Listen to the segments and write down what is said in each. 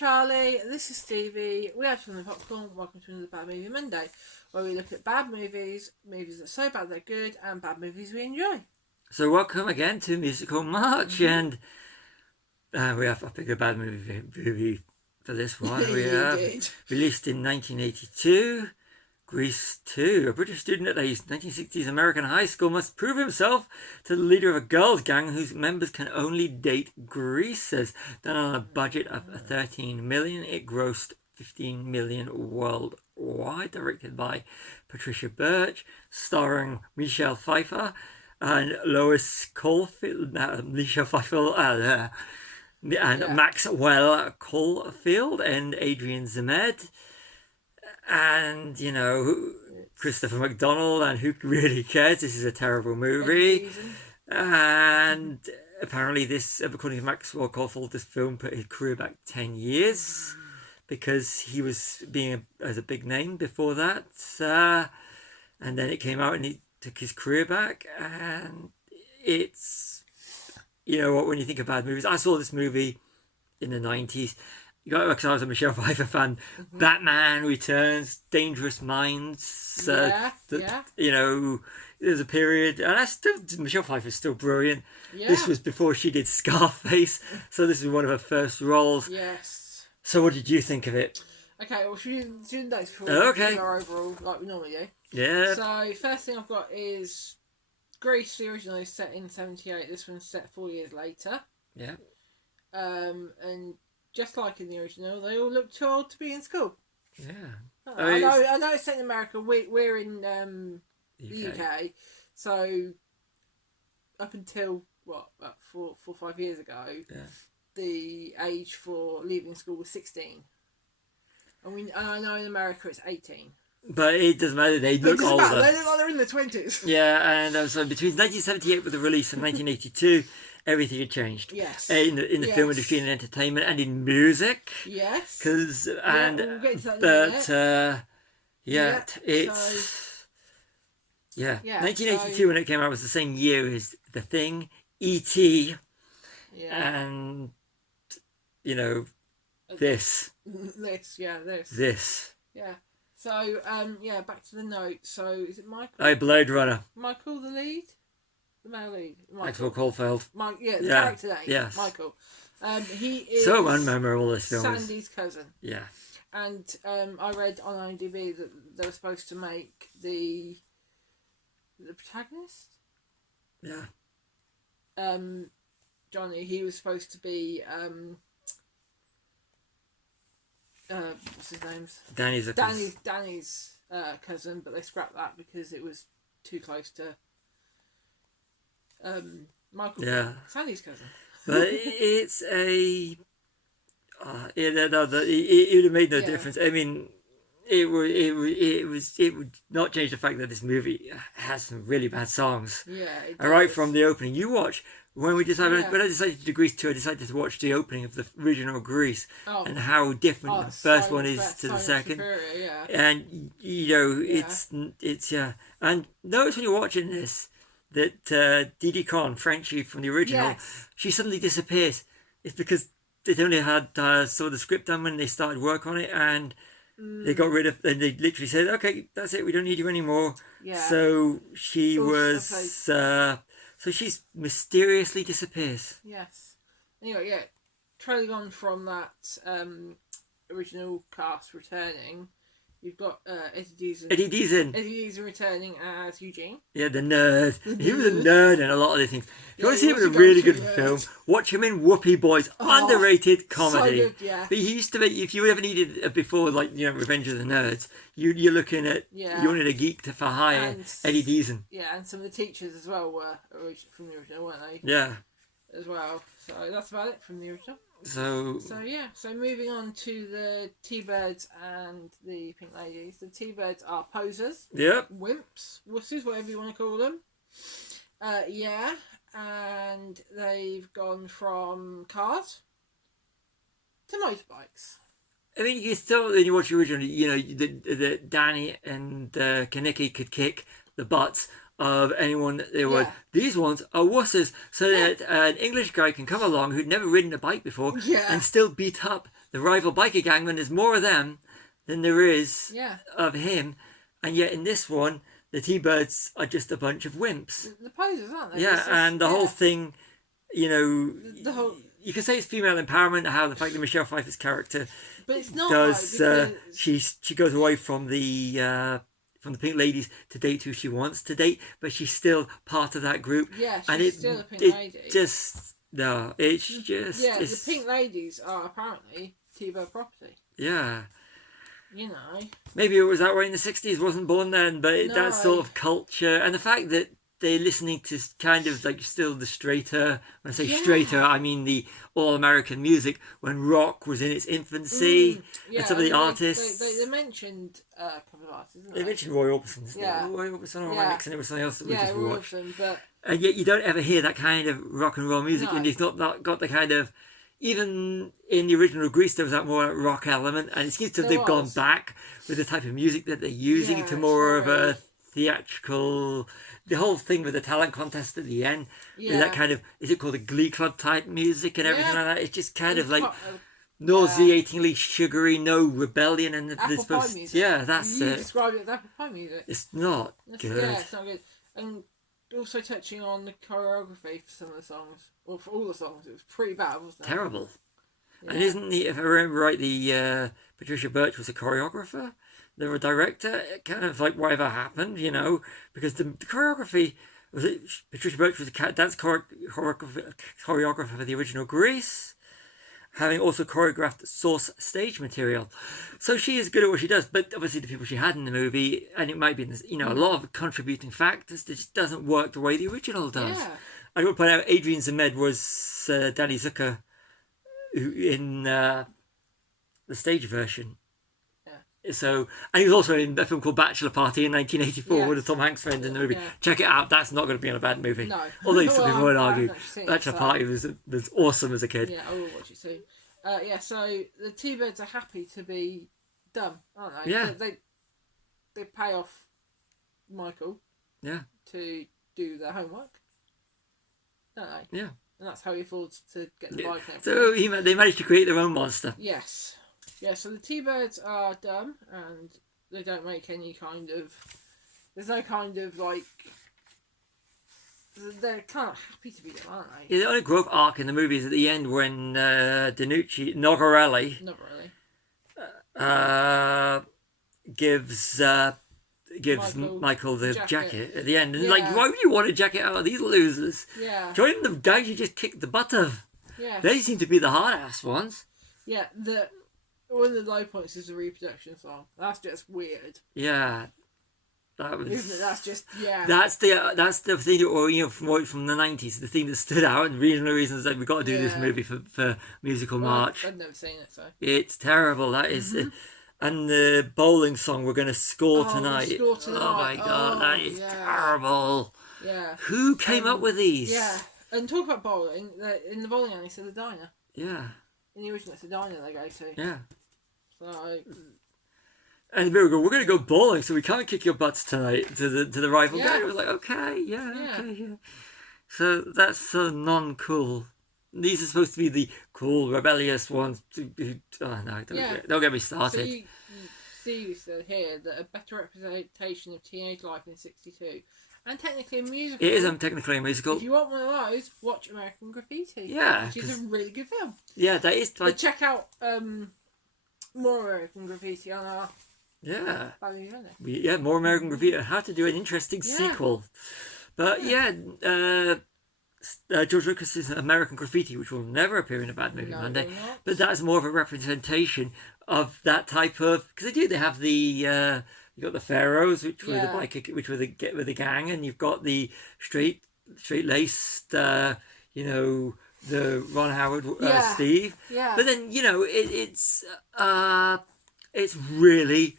Charlie, this is Stevie. We are Chilling Popcorn. Welcome to another Bad Movie Monday, where we look at bad movies, movies that are so bad they're good, and bad movies we enjoy. So welcome again to Musical March, and we have a big bad movie for this one. We have released in 1982, Grease 2. A British student at a 1960s American high school must prove himself to the leader of a girls' gang whose members can only date greasers. Done on a budget of 13 million, it grossed 15 million worldwide. Directed by Patricia Birch, starring Michelle Pfeiffer and Lois Caulfield, Michelle Pfeiffer, and Maxwell Caulfield and Adrian Zemed. And, you know, Christopher McDonald, and who really cares? This is a terrible movie. And apparently this, according to Maxwell Caulfield, this film put his career back 10 years because he was being as a big name before that. And then it came out and he took his career back. And it's, you know what, when you think of bad movies, I saw this movie in the 90s. You got, because I was a Michelle Pfeiffer fan. Batman Returns, Dangerous Minds. You know, there's a period, and Michelle Pfeiffer's still brilliant. Yeah. This was before she did Scarface, so this is one of her first roles. Yes. So what did you think of it? Okay, well, should we do the notes before we do our overall, like we normally do? Yeah. So, first thing I've got is Grease, the original, is set in 78. This one's set 4 years later. Yeah. And just like in the original, they all look too old to be in school. Yeah. I know it's set in America. We're in the UK. So up until about 4 or 5 years ago, the age for leaving school was 16. And I know in America it's 18. But it doesn't matter. They look older. They look like they're in their 20s. Yeah, and so between 1978 with the release and 1982. Everything had changed. Yes. In the film industry and entertainment and in music. Yes. We'll get to that it's 1982 when it came out was the same year as The Thing, E.T. Yeah. And you know this. This. Yeah. So back to the note. So is it Michael? Blade Runner. Michael the lead? The male lead. Maxwell Caulfield. The character name. Yes. Michael. He is so unmemorable, this film. Sandy's cousin. Yeah. And I read on IMDb that they were supposed to make the protagonist. Yeah. Johnny. He was supposed to be what's his name? Danny's cousin, but they scrapped that because it was too close to Michael. Yeah. Sandy's cousin. But it's a it would have made no difference. I mean, it would not change the fact that this movie has some really bad songs. Yeah. Right from the opening, you watch when I decided to do Grease 2, I decided to watch the opening of the original Grease and how different the first one is to the second. Superior, and you know, it's and notice when you're watching this that Didi Conn, Frenchie from the original, she suddenly disappears. It's because they only had sort of the script done when they started work on it, and they got rid of. And they literally said, "Okay, that's it. We don't need you anymore." Yeah. So she so she's mysteriously disappears. Yes. Anyway, trailing on from that original cast returning. You've got Eddie Deezen returning as Eugene. Yeah, the nerd. He was a nerd in a lot of the things. If you want to see him in a really good film, watch him in Whoopee Boys. Underrated comedy. So good, yeah. But he used to make, if you ever needed before, like, you know, Revenge of the Nerds, you're looking at, you wanted a geek to for hire, Eddie Deezen. Yeah, and some of the teachers as well were from the original, weren't they? Yeah. As well. So that's about it from the original. So moving on to the T-Birds and the Pink Ladies. The T-Birds are posers. Yep. Wimps, wusses, whatever you want to call them. And they've gone from cars to motorbikes. I mean, you still, when you watch the original, you know, the Danny and Kaneki could kick the butts of anyone that they were. These ones are wusses, so that an English guy can come along who'd never ridden a bike before and still beat up the rival biker gang, when there's more of them than there is of him, and yet in this one, the T-Birds are just a bunch of wimps. The posers, aren't they? Yeah, just, and the whole thing, you know, the whole. You can say it's female empowerment. How the fact that Michelle Pfeiffer's character, but it's not. Does she goes away from the Pink Ladies to date who she wants to date, but she's still part of that group. Yeah, she's still a Pink Lady. It's just the Pink Ladies are apparently T-Bird property. Yeah. You know. Maybe it was that way in the 60s, wasn't born then, but that sort of culture, and the fact that they're listening to kind of like still the straighter, when I say straighter, I mean the all-American music, when rock was in its infancy, and some of the artists. They mentioned a couple of artists, didn't they? They mentioned Roy Orbison, Roy Orbison or Alex, and it was something else that we just watched. And yet you don't ever hear that kind of rock and roll music, and it's not got the kind of, even in the original Grease, there was that more rock element, and it seems to have gone back with the type of music that they're using to more of a theatrical. The whole thing with the talent contest at the end, is that kind of, is it called a Glee Club type music and everything like that? It's just kind of like nauseatingly sugary, no rebellion, and apple pie music. Yeah, that's you describe it as apple pie music. It's not good. Yeah, it's not good. And also touching on the choreography for some of the songs, or for all the songs, it was pretty bad, wasn't it? Terrible. Yeah. And isn't the, if I remember right, the Patricia Birch was a choreographer, they were a director, kind of like whatever happened, you know, because the choreography, was it Patricia Birch was a dance choreographer for the original Grease, having also choreographed source stage material. So she is good at what she does, but obviously the people she had in the movie, and it might be, you know, a lot of contributing factors, that just doesn't work the way the original does. Yeah. I would point out Adrian Zmed was Danny Zucker in the stage version. So, and he was also in a film called Bachelor Party in 1984 with Tom Hanks friend in the movie. Check it out. That's not going to be in a bad movie. No. Although some people would argue Bachelor Party was awesome as a kid. Yeah, I will watch it soon. So the T-Birds are happy to be dumb, aren't they? Yeah. They pay off Michael. Yeah. To do their homework, don't they? Yeah. And that's how he affords to get the bike. So they managed to create their own monster. Yes. Yeah, so the T-Birds are dumb, and they don't make any kind of... There's no kind of, like... They're kind of happy to be dumb, aren't they? Yeah, the only growth arc in the movie is at the end when Nogarelli gives Michael the jacket at the end. And like, why would you want a jacket out of these losers? Yeah. Join the guys you just kicked the butt of. Yeah. They seem to be the hard-ass ones. Yeah, one of the low points is the reproduction song. That's just weird. Yeah, that was. Isn't it? That's just That's the thing, or you know, from the 90s, the thing that stood out, and reasons that we got to do this movie for musical March. I've never seen it, so it's terrible. That is, and the bowling song we're going to score tonight. Oh my god, that is terrible. Yeah. Who came up with these? Yeah, and talk about bowling. In the bowling alley, so the diner. Yeah. In the original, it's the diner they go to. Yeah. So. And we go, we're going to go bowling, so we can't kick your butts tonight to the rival guy. It was like, okay. So that's so non-cool. These are supposed to be the cool, rebellious ones. Don't get me started. So you see here that a better representation of teenage life in '62, and technically a musical. It is technically a musical. If you want one of those, watch American Graffiti. Yeah, which is a really good film. Yeah, that is. But check out more American Graffiti on our. Yeah. More American Graffiti. How to do an interesting sequel. But George Lucas's American Graffiti, which will never appear in a bad movie Monday, but that's more of a representation of that type of, because they have the you got the Pharaohs, which were the biker, which were the gang, and you've got the straight laced, the Ron Howard Steve. Yeah. But then it's really.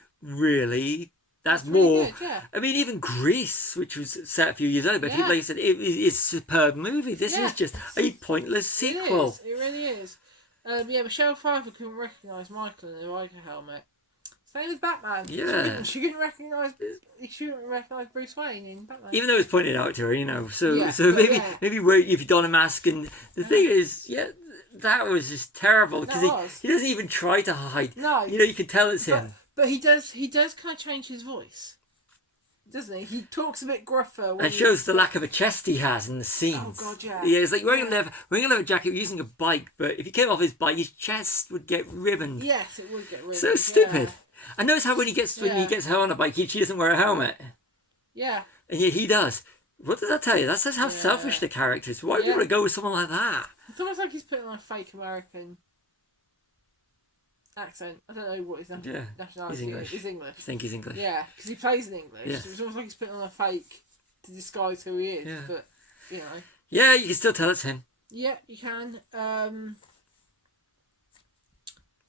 That's more. Good, yeah. I mean, even Grease, which was set a few years earlier, but people said it's a superb movie. This is just a pointless sequel. It really is. Michelle Pfeiffer couldn't recognise Michael in the biker helmet. Same with Batman. Yeah. She couldn't recognise Bruce Wayne in Batman. Even though it was pointed out to her, So maybe if you don a mask, and the thing is, that was just terrible because That was. he doesn't even try to hide. No. You know, you can tell it's him. But he does kind of change his voice, doesn't he? He talks a bit gruffer. And shows the lack of a chest he has in the scenes. Oh God, yeah. Yeah, it's like wearing a leather jacket, using a bike, but if he came off his bike, his chest would get ribboned. Yes, it would get ribboned. So stupid. Yeah. And notice how when he gets her on a bike, she doesn't wear a helmet. Yeah. And yet he does. What does that tell you? That says how selfish the character is. Why would you want to go with someone like that? It's almost like he's putting on a fake American accent. I don't know what his nationality he's English. is. He's English. I think he's English. Yeah, because he plays in English. Yeah. So it's almost like he's putting on a fake to disguise who he is. Yeah. But, you know. Yeah, you can still tell it's him. Yeah, you can. Let's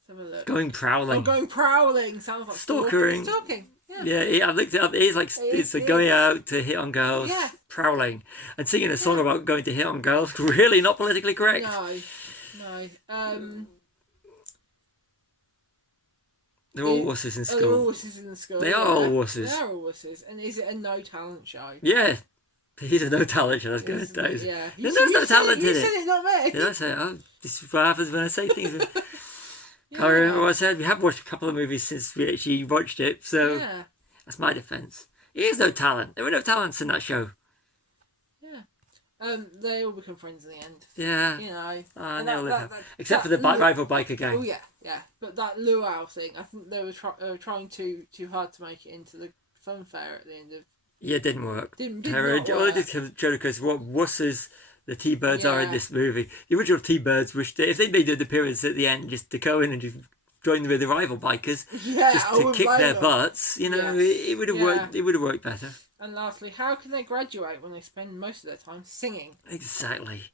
have a look. Going prowling. Oh, going prowling. Sounds like Stalkering. Stalking. Yeah, I looked it up. It's like going out to hit on girls, prowling, and singing a song about going to hit on girls. Really not politically correct. No. They're all wusses in school. They're all wusses in the school. They are all wusses. They are all wusses. And is it a no talent show? Yeah. He's a no talent show. That's good. Yeah. There's no talent in it. You said it, not me. Did I say? Oh, this is what happens when I say things. Can't remember what I said. We have watched a couple of movies since we actually watched it, so that's my defence. He has no talent. There were no talents in that show. Yeah. They all become friends in the end. Yeah. You know. And they all live happy. Except for the rival biker gang. Oh yeah. But that luau thing, I think they were trying too hard to make it into the fun fair at the end of. Yeah, it didn't work. Did not work. All it did show because what wusses the T-Birds are in this movie. The original T-Birds wished if they made an appearance at the end just to go in and just join with the rival bikers, just to kick their butts, you know, it would have worked. It would have worked better. And lastly, how can they graduate when they spend most of their time singing? Exactly.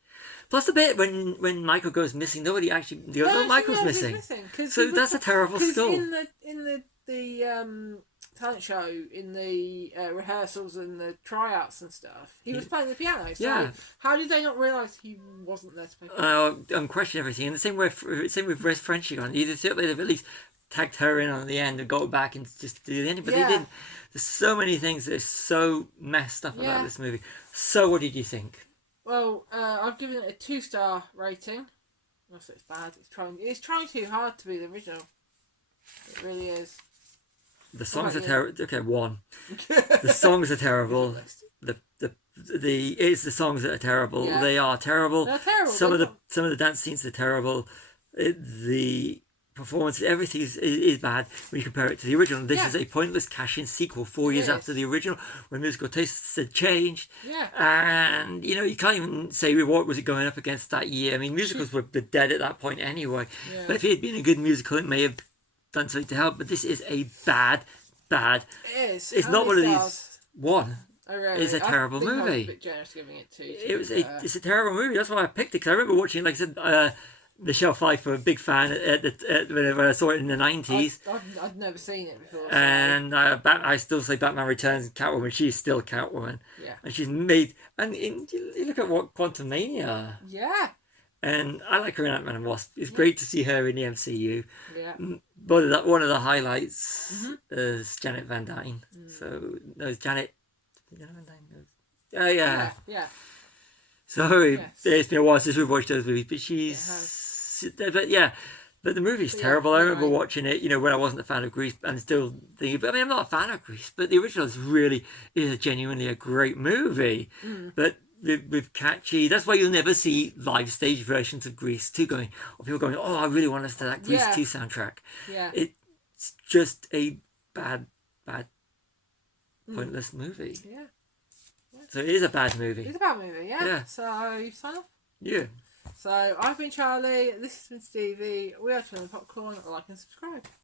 Plus the bit when Michael goes missing, nobody actually. Michael's missing. So that's a terrible school. In the talent show, in the rehearsals and the tryouts and stuff, he was playing the piano. So how did they not realise he wasn't there to play piano? Question everything. And the same with Wes Frenchie on. You'd thought they'd have at least tagged her in on the end and go back and just do the ending, but they didn't. There's so many things that are so messed up about this movie. So what did you think? Well, I've given it a 2-star rating. Not that it's bad. It's trying too hard to be the original. It really is. The songs are terrible. Okay, 1. The songs are terrible. The songs that are terrible. Yeah. They are terrible. They're terrible. Some of the dance scenes are terrible. The performance, everything is bad when you compare it to the original. This is a pointless cash-in sequel 4 years after the original, when musical tastes had changed. Yeah. And you know, you can't even say what was it going up against that year. I mean, musicals were dead at that point anyway. Yeah. But if it had been a good musical, it may have done something to help. But this is a bad. It is. It's not one of these. 1. Oh, really? It's a terrible movie. I was a bit generous giving it 2. It's a terrible movie. That's why I picked it, because I remember watching, like I said, Michelle Pfeiffer, a big fan when I saw it in the 90s. I'd never seen it before. So. And I still say Batman Returns, Catwoman. She's still Catwoman. Yeah. And she's made. And you look at what Quantumania. Yeah. And I like her in Ant-Man and Wasp. It's great to see her in the MCU. Yeah. But one of the highlights is Janet Van Dyne. So, no, it's Janet Van Dyne. Oh, yeah. Yeah. So it's been a while since we've watched those movies, but but the movie's terrible. I remember watching it, you know, when I wasn't a fan of Grease, and still thinking, but I mean, I'm not a fan of Grease, but the original is genuinely a great movie. But with catchy, that's why you'll never see live stage versions of Grease 2 going, or people going, oh, I really want to listen to that Grease 2 soundtrack. Yeah. It's just a bad, pointless movie. Yeah. So it is a bad movie. It's a bad movie, yeah. So, you sign off? Yeah. So, I've been Charlie, this has been Stevie. We are Turning Popcorn. Like and subscribe.